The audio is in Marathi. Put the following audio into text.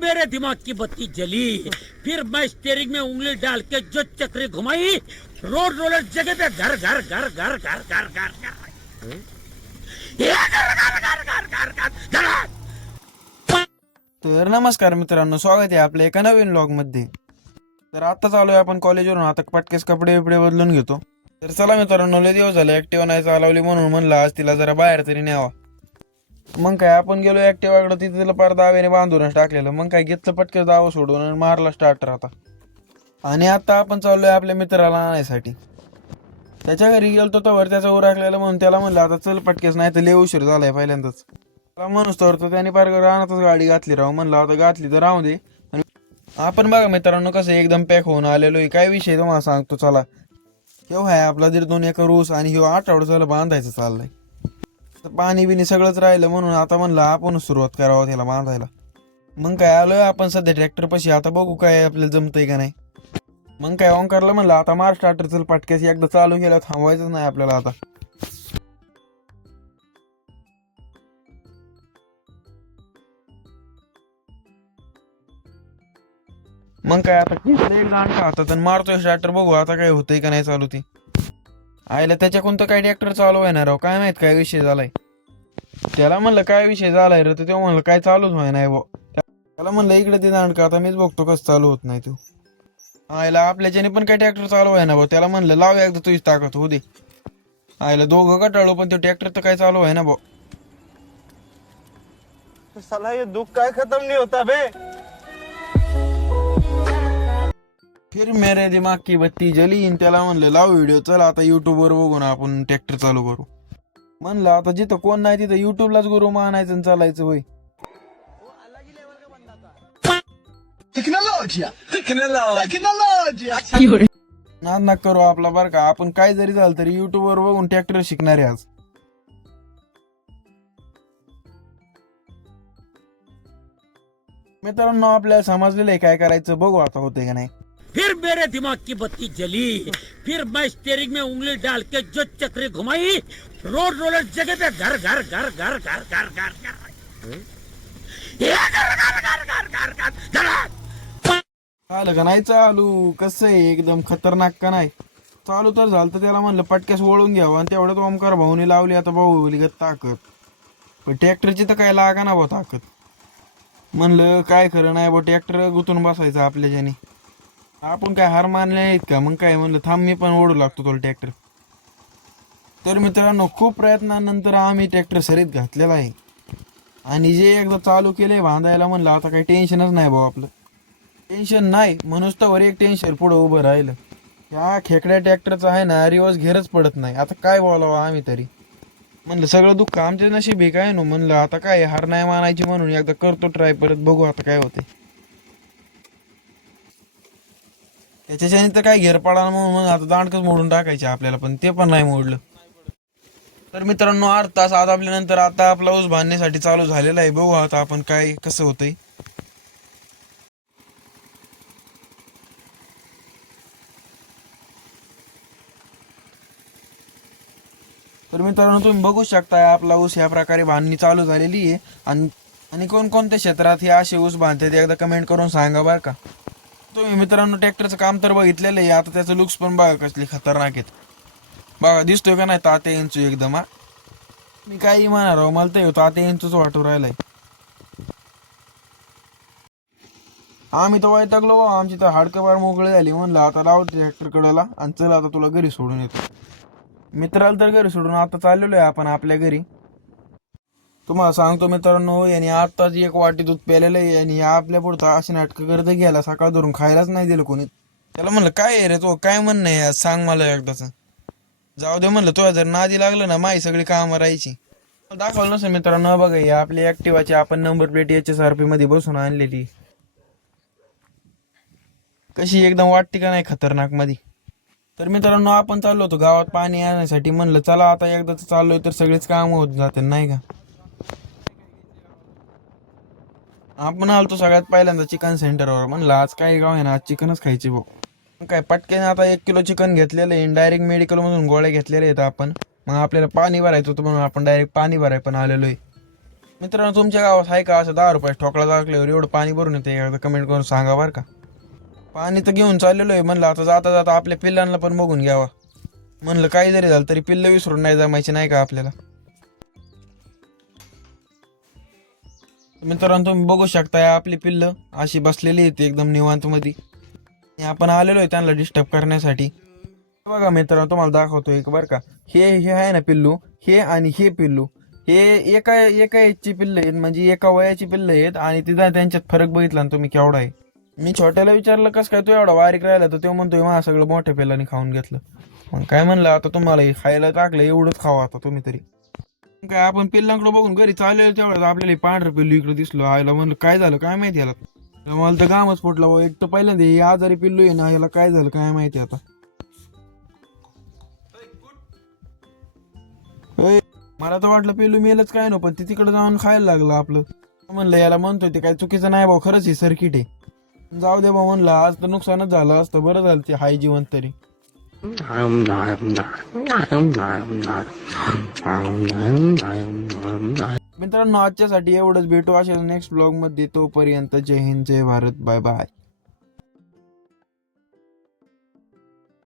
मेरे दिमाग की बत्ती जली। फिर मैं स्टीयरिंग में उंगली डाल के जो चक्री घुमाई, रोड रोलर जगह पे घर घर घर घर घर घर घर घर ये घर घर घर घर घर घर घर। तर नमस्कार मित्रांनो, स्वागत आहे आपल्या एका नवीन व्लॉग मध्ये. तर आता चालू आहे आपण कॉलेजवरून. आता पटकेस कपडे बिपडे बदलून घेतो. तर चला मित्रांनो, लय दिवस झाले ऍक्टिव्हा नाही चालवली, म्हणून म्हणलं आज तिला जरा बाहेर तरी न्यावा. मग काय आपण गेलो ऍक्टिव्हाकडे, तिथे तिला पार दाव्याने बांधूनच टाकलेलं. मग काय घेतलं पटकेस दावा सोडून आणि मारला स्टार्टर आता. आणि आता आपण चाललोय आपल्या मित्राला आणायसाठी. त्याच्या घरी गेलो तर त्याचा उराकलेला, म्हणून त्याला म्हणलं आता चल पटकेस, नाही तर लय उशीर झालाय पहिल्यांदाच. म्हणूस तर त्याने पार रानातच गाडी घातली राव. म्हणलं आता घातली तर राहू दे. आणि आपण बघा मित्रांनो कसं एकदम पॅक होऊन आलेलो आहे. काय विषय तुम्हाला सांगतो चला. केव्हा आहे आपला 1.5 एकर ऊस आणि ह्यो आठवडा झालं बांधायचं चाललंय. पाणी बिनी सगळंच राहिलं, म्हणून आता म्हणलं आपण सुरुवात करावं त्याला बांधायला. मग काय आलोय आपण सध्या ट्रॅक्टर पाशी. आता बघू काय आपल्याला जमतंय का नाही. मग काय ओंकारला म्हणलं आता मार स्टार्टर, चल पटक्यास एकदा चालू केलं थांबवायचंच नाही आपल्याला आता. मग काय आता घेतलं एक दांडका हातात आणि मारतोय स्टार्टर. बघू आता काय होतंय का नाही चालू ती. आयला त्याच्याकडून तर काय ट्रॅक्टर चालू आहे ना राव, काय माहित काय विषय झालाय. त्याला म्हणलं काय विषय झालाय रे, तर तेव्हा म्हणलं काय चालूच व्हाय नाही बो. त्याला म्हणलं इकडे ते दांडका, आता मीच बघतो कसं चालू होत नाही तो. आयला आपल्याच्याने पण काय ट्रॅक्टर चालू आहे ना भाऊ. त्याला म्हणलं लाव एकदा तुझी ताकद होऊ दे. आयला दोघं कटाळू, पण तो ट्रॅक्टर तर काय चालू आहे ना भाऊ. साला ये दुख काय खत्म नहीं होता बे. फिर मेरे दिमाग की बत्ती जली. त्याला म्हणलं लाव व्हिडिओ, चल आता युट्यूब वर बघून आपण ट्रॅक्टर चालू करू. म्हणलं आता जिथं कोण नाही तिथं युट्यूबलाच गुरु मानायचं आणि चालायचं होय. नाद ना करू आपला बरं का. आपण काय जरी झालं तरी युट्यूब वर बघून ट्रॅक्टर शिकणार आहे आज. मित्रांनो आपल्याला समजलेलं आहे काय करायचं, बघू आता होतंय का नाही. फिर मेरे दिमाग की बत्ती जली। फिर मैं स्टीयरिंग में उंगली डाल के जो चक्री घुमाई, रोड रोलर जगह पे घर घर घर घर घर घर घर घर ये घर घर घर घर घर घर घर। चालं का नाही चालू, कसं आहे एकदम खतरनाक का नाही. चालू तर झालं तर त्याला म्हणलं पटक्यास वळून घ्यावं, आणि तेवढ्यात ओमकार भाऊनी लावली आता भाऊ लिगत ताकद. पण ट्रॅक्टरची तर काय लागा ना भाऊ ताकद. म्हणलं काय खरं नाही भाऊ, ट्रॅक्टर गुतून बसायचं आपल्याच्याने. आपण काय हार मानले नाहीत का. मग काय म्हणलं थांब मी पण ओढू लागतो तुला ट्रॅक्टर. तर मित्रांनो खूप प्रयत्नानंतर आम्ही ट्रॅक्टर सरीत घातलेला आहे. आणि जे एकदा चालू केलंय बांधायला, म्हणलं आता काही टेन्शनच नाही भाऊ. आपलं टेन्शन नाही म्हणूनच तर वर एक टेन्शन पुढं उभं राहिलं. या खेकड्या ट्रॅक्टरचं आहे ना रिवर्स घेरच पडत नाही. आता काय बोलावं आम्ही तरी. म्हणलं सगळं दुःख आमच्या नशीब काय नो. म्हणलं आता काय हार नाही मानायची, म्हणून एकदा करतो ट्राय, परत बघू आता काय होते. त्याच्याने तर काय घेर पडा म्हणून मग आता दांडकच मोडून टाकायचे आपल्याला, पण ते पण नाही मोडलं. तर मित्रांनो 8 तास आज आपल्यानंतर आता आपला ऊस बांधण्यासाठी चालू झालेला आहे. बघू आता आपण काय कसं होतंय. तर मित्रांनो तुम्ही बघू शकता आपला ऊस ह्या प्रकारे बांधणी चालू झालेली आहे. आणि कोणकोणत्या क्षेत्रात हे असे ऊस बांधतात एकदा कमेंट करून सांगा बरं का. तुम्ही मित्रांनो ट्रॅक्टरचं काम तर बघितलेलं आहे. आता त्याचं लुक्स पण बघा कसली खतरनाक आहेत. बघा दिसतोय का नाही तात्या इंचू एकदम. हा मी काही म्हणणार आहो, मला तर तात्या इंचूच वाटू राहिलाय. आम्ही तर वैतागलो बा, आमची तर हाडकं बार मोकळी झाली. म्हणलं आता लाव ट्रॅक्टर कडेला आणि चल आता तुला घरी सोडून येतो. मित्राला तर घरी सोडून आता चाललेलो आहे आपण आपल्या घरी. तुम्हाला सांगतो मित्रांनो, यांनी आत्ताच एक वाटी दूध प्यालेलं आहे. आणि आपल्या पुढचं अशी नाटकं करत गेला, सकाळ धरून खायलाच नाही दिलं कोणी. त्याला म्हणलं काय आहे रे तो, काय म्हणणं आहे सांग मला एकदाच. जाऊ दे म्हणलं, तुला जर नादी लागलं ना माही सगळी कामं राहायची. दाखवलं नसेल मित्रांनो, बघा ही आपली ऍक्टिवाची आपण नंबर प्लेट HSRP मध्ये बसून आणलेली. कशी एकदम वाटते का नाही खतरनाक मध्ये. तर मित्रांनो आपण चाललो होतो गावात पाणी आणण्यासाठी. म्हणलं चला आता एकदाच चाललोय तर सगळेच काम होत जाते नाही का. आपण आलतो सगळ्यात पहिल्यांदा चिकन सेंटरवर. म्हणलं आज काय गाव आहे ना, आज चिकनच खायचे भाऊ. काय पटकन आता 1 किलो चिकन घेतलेलं आहे. डायरेक्ट मेडिकल मधून गोळ्या घेतलेल्या आहेत आपण. मग आपल्याला पाणी भरायचं होतं म्हणून आपण डायरेक्ट पाणी भराय पण आलेलो आहे. मित्रांनो तुमच्या गावात आहे का असं 10 रुपये ठोकळा टाकल्यावर एवढं पाणी भरून येते? एकदा कमेंट करून सांगा बरं का. पाणी तर घेऊन चाललेलो आहे, म्हणलं आता जाता जाता आपल्या पिल्लांना पण बघून घ्यावा. म्हणलं काही जरी झालं तरी पिल्लं विसरून नाही जमायची नाही का आपल्याला. मित्रांनो तुम्ही बघू शकता आपली पिल्लं अशी बसलेली आहेत एकदम निवांत मध्ये. आपण आलेलो आहे त्यांना डिस्टर्ब करण्यासाठी. बघा मित्रांनो तुम्हाला दाखवतो एक बरं का. हे हे आहे ना पिल्लू, हे आणि हे पिल्लू, हे एका एका एजची पिल्लं आहेत, म्हणजे एका वयाची पिल्लं आहेत. आणि तिथं त्यांच्यात फरक बघितला ना तुम्ही केवढा आहे. मी छोट्याला विचारलं कसं काय तू एवढा बारीक राहिला, तर तो म्हणतोय मला सगळं मोठ्या पिल्लाने खाऊन घेतलं. मग काय म्हणलं आता तुम्हाला हे खायला टाकलं एवढंच खावा आता तुम्ही तरी. काय आपण पिल्लांकडे बघून घरी चाललेलं तेवढं आपल्याला पांढरं पिल्लू इकडे दिसलो. आयला म्हणलं काय झालं काय माहिती याला. मला तर घामच फुटला बुवा. एक तर पहिल्यांदा हे आजारी पिल्लू आहे ना, याला काय झालं काय माहिती आता. मला तर वाटलं पिल्लू मेलच काय नो, पण ते तिकडे जाऊन खायला लागलं आपलं. म्हणलं याला म्हणतोय ते काय चुकीचं नाही भाऊ, खरंच ही सर्किट आहे. जाऊ दे भाऊ म्हणलं, आज तर नुकसानच झालं असतं, बरं झालं ते हाय जिवंत तरी. मित्रांनो आजच्यासाठी एवढंच. भेटू अशा नेक्स्ट ब्लॉग मध्ये. तोपर्यंत जय हिंद जय भारत, बाय बाय.